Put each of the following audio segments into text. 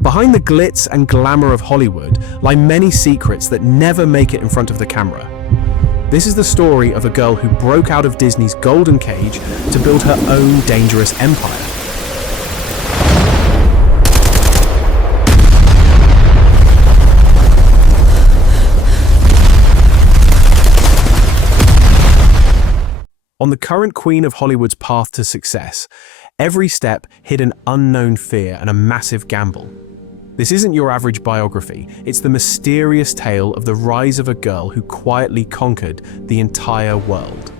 Behind the glitz and glamour of Hollywood lie many secrets that never make it in front of the camera. This is the story of a girl who broke out of Disney's golden cage to build her own dangerous empire. On the current queen of Hollywood's path to success, every step hid an unknown fear and a massive gamble. This isn't your average biography, it's the mysterious tale of the rise of a girl who quietly conquered the entire world.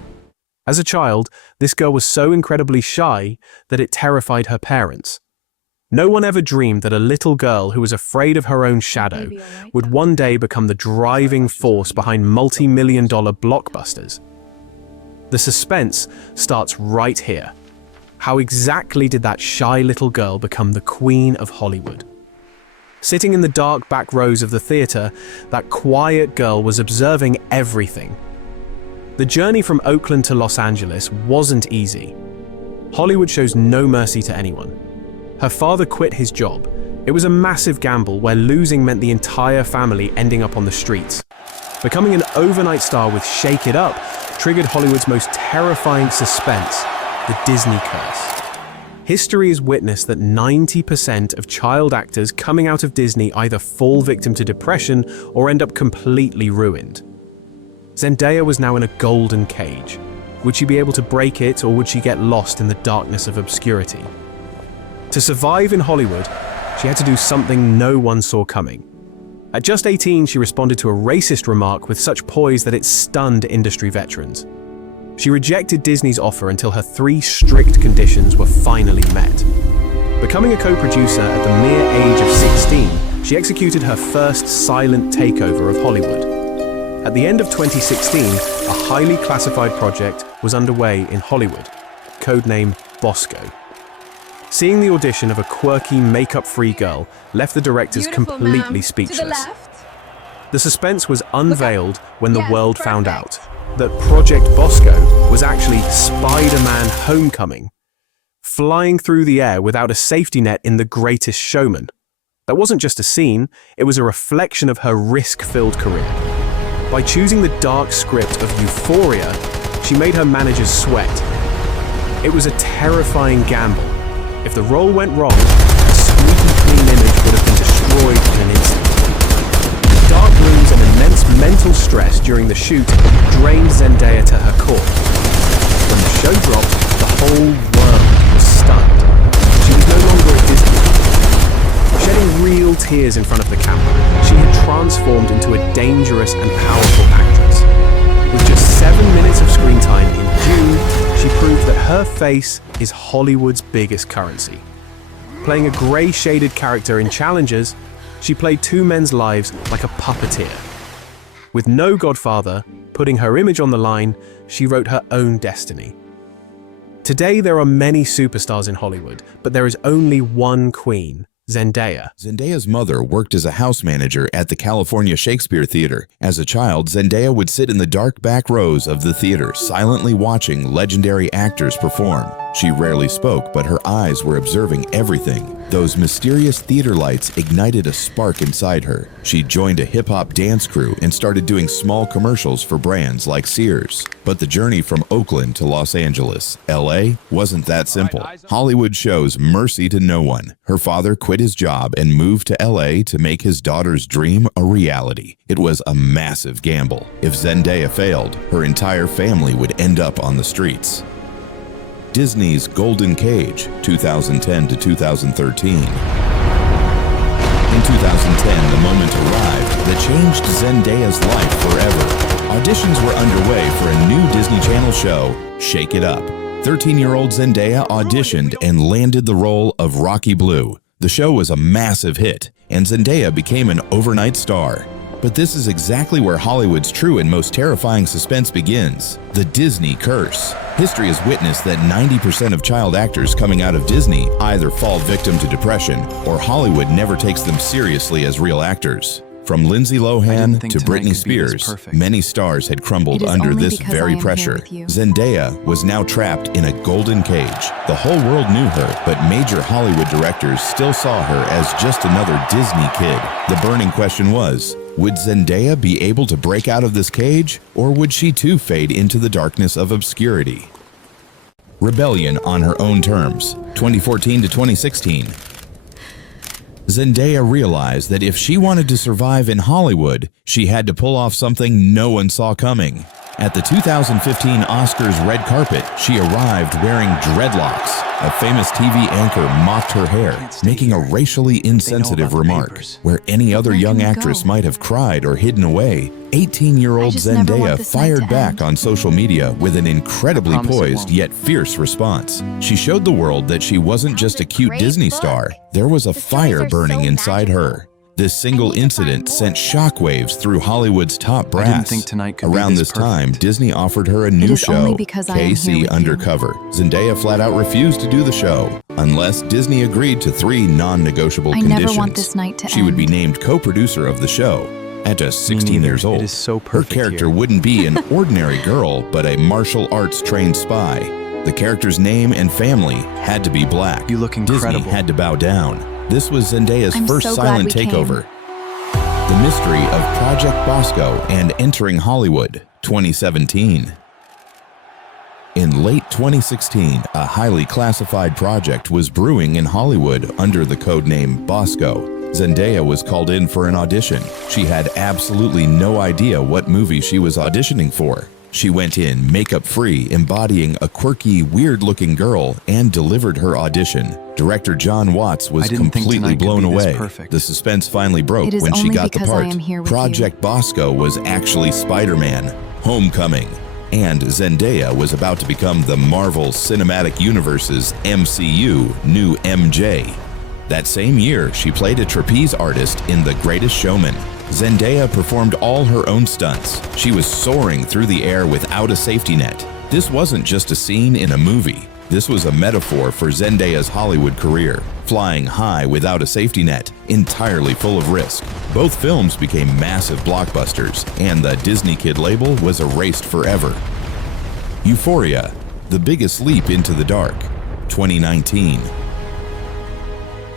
As a child, this girl was so incredibly shy that it terrified her parents. No one ever dreamed that a little girl who was afraid of her own shadow would one day become the driving force behind multi-million-dollar blockbusters. The suspense starts right here. How exactly did that shy little girl become the queen of Hollywood? Sitting in the dark back rows of the theater, that quiet girl was observing everything. The journey from Oakland to Los Angeles wasn't easy. Hollywood shows no mercy to anyone. Her father quit his job. It was a massive gamble where losing meant the entire family ending up on the streets. Becoming an overnight star with Shake It Up triggered Hollywood's most terrifying suspense, the Disney curse. History has witnessed that 90% of child actors coming out of Disney either fall victim to depression or end up completely ruined. Zendaya was now in a golden cage. Would she be able to break it, or would she get lost in the darkness of obscurity? To survive in Hollywood, she had to do something no one saw coming. At just 18, she responded to a racist remark with such poise that it stunned industry veterans. She rejected Disney's offer until her 3 strict conditions were finally met. Becoming a co-producer at the mere age of 16, she executed her first silent takeover of Hollywood. At the end of 2016, a highly classified project was underway in Hollywood, codename Bosco. Seeing the audition of a quirky, makeup-free girl left the directors completely speechless. The suspense was unveiled when the world found out that Project Bosco was actually Spider-Man Homecoming, flying through the air without a safety net in The Greatest Showman. That wasn't just a scene, it was a reflection of her risk-filled career. By choosing the dark script of Euphoria, she made her managers sweat. It was a terrifying gamble. If the role went wrong, a squeaky clean image would have been destroyed in an instant. Dark rooms and immense mental stress during the shoot drained Zendaya to her core. When the show dropped, the whole world was stunned. She was no longer at Disney. Shedding real tears in front of the camera, she had transformed into a dangerous and powerful actress. With just 7 minutes of screen time in Dune, she proved that her face is Hollywood's biggest currency. Playing a grey-shaded character in Challengers, she played 2 men's lives like a puppeteer. With no godfather, putting her image on the line, she wrote her own destiny. Today there are many superstars in Hollywood, but there is only one queen, Zendaya. Zendaya's mother worked as a house manager at the California Shakespeare Theater. As a child, Zendaya would sit in the dark back rows of the theater, silently watching legendary actors perform. She rarely spoke, but her eyes were observing everything. Those mysterious theater lights ignited a spark inside her. She joined a hip-hop dance crew and started doing small commercials for brands like Sears. But the journey from Oakland to Los Angeles, LA, wasn't that simple. Hollywood shows mercy to no one. Her father quit his job and moved to LA to make his daughter's dream a reality. It was a massive gamble. If Zendaya failed, her entire family would end up on the streets. Disney's Golden Cage, 2010 to 2013. In 2010, the moment arrived that changed Zendaya's life forever. Auditions were underway for a new Disney Channel show, Shake It Up. 13-year-old Zendaya auditioned and landed the role of Rocky Blue. The show was a massive hit, and Zendaya became an overnight star. But this is exactly where Hollywood's true and most terrifying suspense begins: the Disney curse. History has witnessed that 90% of child actors coming out of Disney either fall victim to depression or Hollywood never takes them seriously as real actors. From Lindsay I Lohan didn't think to tonight Britney could be this Spears, perfect. many stars had crumbled It is under only this because I very am here pressure. with you. Zendaya was now trapped in a golden cage. The whole world knew her, but major Hollywood directors still saw her as just another Disney kid. The burning question was, would Zendaya be able to break out of this cage, or would she too fade into the darkness of obscurity? Rebellion on her own terms, 2014 to 2016. Zendaya realized that if she wanted to survive in Hollywood, she had to pull off something no one saw coming. At the 2015 Oscars red carpet, she arrived wearing dreadlocks. A famous TV anchor mocked her hair, making a racially insensitive remark. Where any other young actress might have cried or hidden away, 18-year-old I just never want Zendaya this night fired to back end. on social media with an incredibly I promise it poised won't. yet fierce response. She showed the world that she wasn't just a cute great Disney book. star. There was a The stories fire are burning so inside magical. her. This single I need to find incident more. sent shockwaves through Hollywood's top brass. I didn't think tonight could be Around this this time, perfect. Disney offered her a new is only show, because I am here KC with you. Undercover. Zendaya flat out refused to do the show, unless Disney agreed to 3 non-negotiable I conditions. never want this night to She would be end. named co-producer of the show. At just 16 neither. years old, It is so her perfect character here. wouldn't be an ordinary girl, but a martial arts trained spy. The character's name and family had to be black. You look incredible. Disney had to bow down. This was Zendaya's I'm first so glad silent we came. takeover. The Mystery of Project Bosco and Entering Hollywood, 2017. In late 2016, a highly classified project was brewing in Hollywood under the codename Bosco. Zendaya was called in for an audition. She had absolutely no idea what movie she was auditioning for. She went in makeup-free, embodying a quirky, weird-looking girl, and delivered her audition. Director John Watts was I didn't think completely tonight could blown be this away. perfect. The suspense finally broke It is when she only got the because I part. am here with you. Project Bosco was actually Spider-Man: Homecoming, and Zendaya was about to become the Marvel Cinematic Universe's MCU new MJ. That same year, she played a trapeze artist in The Greatest Showman. Zendaya performed all her own stunts. She was soaring through the air without a safety net. This wasn't just a scene in a movie. This was a metaphor for Zendaya's Hollywood career, flying high without a safety net, entirely full of risk. Both films became massive blockbusters, and the Disney Kid label was erased forever. Euphoria, The Biggest Leap into the Dark, 2019.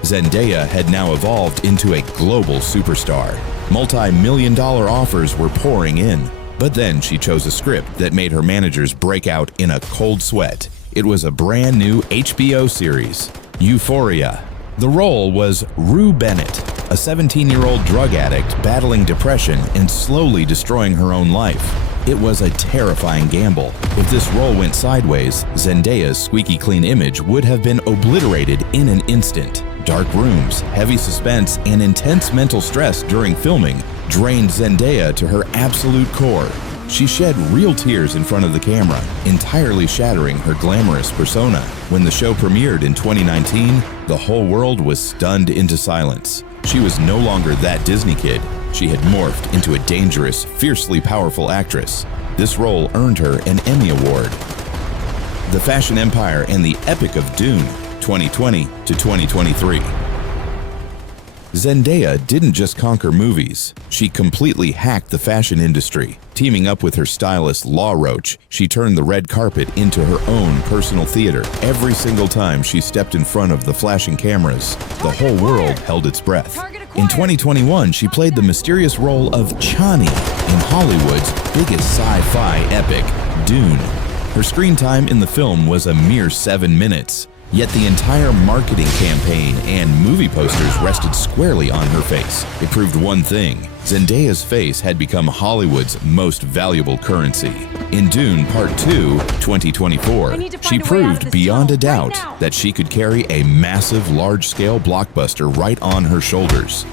Zendaya had now evolved into a global superstar. Multi-million-dollar offers were pouring in, but then she chose a script that made her managers break out in a cold sweat. It was a brand new HBO series, Euphoria. The role was Rue Bennett, a 17-year-old drug addict battling depression and slowly destroying her own life. It was a terrifying gamble. If this role went sideways, Zendaya's squeaky clean image would have been obliterated in an instant. Dark rooms, heavy suspense, and intense mental stress during filming drained Zendaya to her absolute core. She shed real tears in front of the camera, entirely shattering her glamorous persona. When the show premiered in 2019, the whole world was stunned into silence. She was no longer that Disney kid. She had morphed into a dangerous, fiercely powerful actress. This role earned her an Emmy Award. The Fashion Empire and the Epic of Dune, 2020 to 2023. Zendaya didn't just conquer movies, she completely hacked the fashion industry. Teaming up with her stylist Law Roach, she turned the red carpet into her own personal theater. Every single time she stepped in front of the flashing cameras, the whole world held its breath. In 2021, she played the mysterious role of Chani in Hollywood's biggest sci-fi epic, Dune. Her screen time in the film was a mere 7 minutes. Yet the entire marketing campaign and movie posters rested squarely on her face. It proved one thing: Zendaya's face had become Hollywood's most valuable currency. In Dune Part 2, 2024, she proved beyond a doubt that she could carry a massive, large-scale blockbuster right on her shoulders.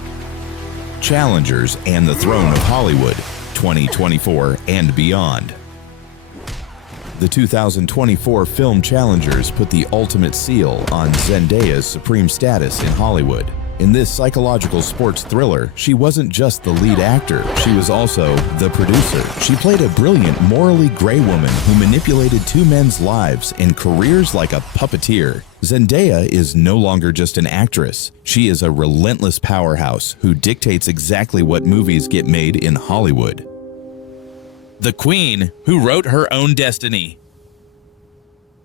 Challengers and the Throne of Hollywood, 2024 and beyond. The 2024 Film Challengers put the ultimate seal on Zendaya's supreme status in Hollywood. In this psychological sports thriller, she wasn't just the lead actor, she was also the producer. She played a brilliant, morally gray woman who manipulated two men's lives and careers like a puppeteer. Zendaya is no longer just an actress. She is a relentless powerhouse who dictates exactly what movies get made in Hollywood. The queen who wrote her own destiny.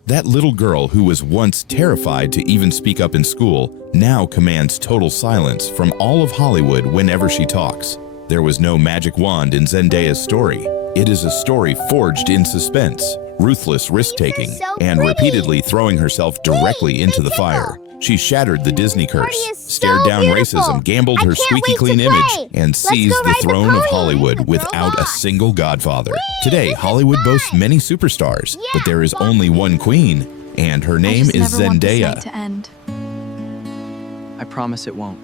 That little girl who was once terrified to even speak up in school now commands total silence from all of Hollywood whenever she talks. There was no magic wand in Zendaya's story. It is a story forged in suspense, ruthless risk-taking, and repeatedly throwing herself directly into the fire. She shattered the Disney curse, stared down racism, gambled her squeaky clean image, and seized the throne of Hollywood without a single godfather. Today, Hollywood boasts many superstars, but there is only one queen, and her name is Zendaya. I promise it won't.